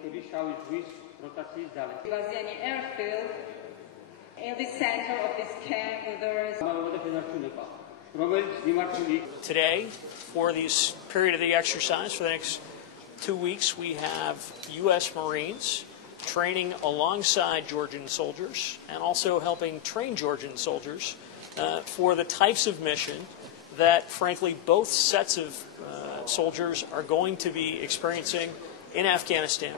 უნიტების შავი ზღვის როტაციის ძალე. Baziani airfield in the center of this camp there is Today, for this period of the exercise, for the next 2 weeks, we have U.S. Marines training alongside Georgian soldiers and also helping train Georgian soldiers for the types of mission that, frankly, both sets of soldiers are going to be experiencing in Afghanistan.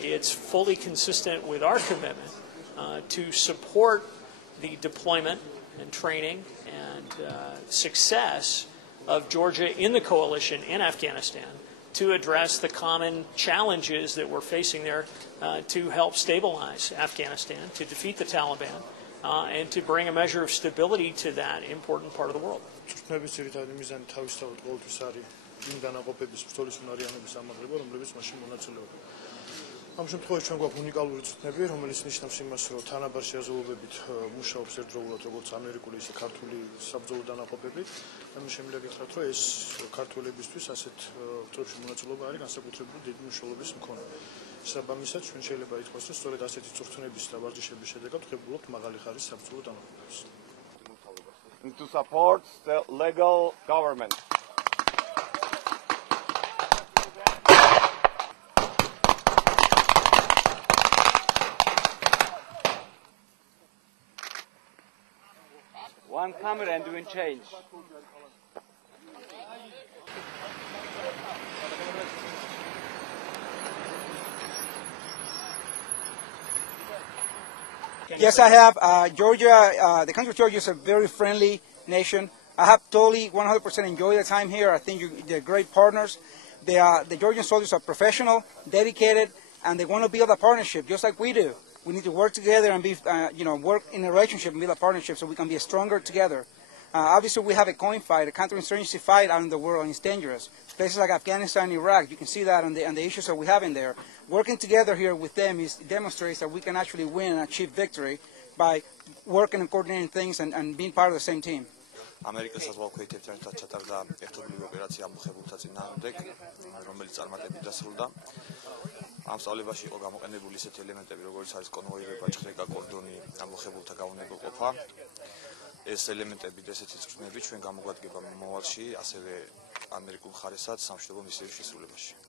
It's fully consistent with our commitment to support the deployment and training and success of Georgia in the coalition in Afghanistan to address the common challenges that we're facing there to help stabilize Afghanistan, to defeat the Taliban, and to bring a measure of stability to that important part of the world. ამ შემთხვევაში ჩვენ გვაქვს უნიკალური ცნები, რომელიც ნიშნავს იმას, რომ თანაბარ შეაზროვებებით მუშაობს ერთდროულად როგორც ამერიკული, ისე ქართული საბრძოლო დანაყოფები. მე შემიძლია გითხრათ, რომ ეს ქართველებისთვის ასეთ წრეებში მონაწილეობა არის განსაკუთრებული დიდი მნიშვნელობის მქონე. შესაბამისად, ჩვენ შეიძლება ითქვას, რომ სწორედ ასეთი წრწნების და ვარჯიშების შედეგად ვღებულობთ მაღალი ხარის საბრძოლო დანაყოფებს. To support the legal government. One camera and doing change. Yes, I have. Georgia, the country of Georgia is a very friendly nation. I have totally 100% enjoyed the time here. I think they're great partners. The Georgian soldiers are professional, dedicated, and they want to build a partnership just like we do. We need to work together and be, work in a relationship and build a partnership so we can be stronger together. Obviously, we have a coin fight, a counterinsurgency fight out in the world, and it's dangerous. Places like Afghanistan and Iraq, you can see that on the issues that we have in there. Working together here with them demonstrates that we can actually win and achieve victory by working and coordinating things and being part of the same team. America საზღვაო ერთად ჩატარდა ერთობლივი ოპერაცია ამბოხებულთა წინააღმდეგ, რომელიც წარმატებით დასრულდა. ამ სწავლებაში იყო გამოყენებული ისეთი ელემენტები, როგორც არის კონვოირება, ჭხრეკა, კორდონი, ამბოხებულთა გაუნებოყოფა. ეს ელემენტები და ესეთი წვრთნები ჩვენ გამოგვადგება მომავალში, ასევე ამერიკულ მხარესაც სამშვიდობო მისიის შესრულებაში.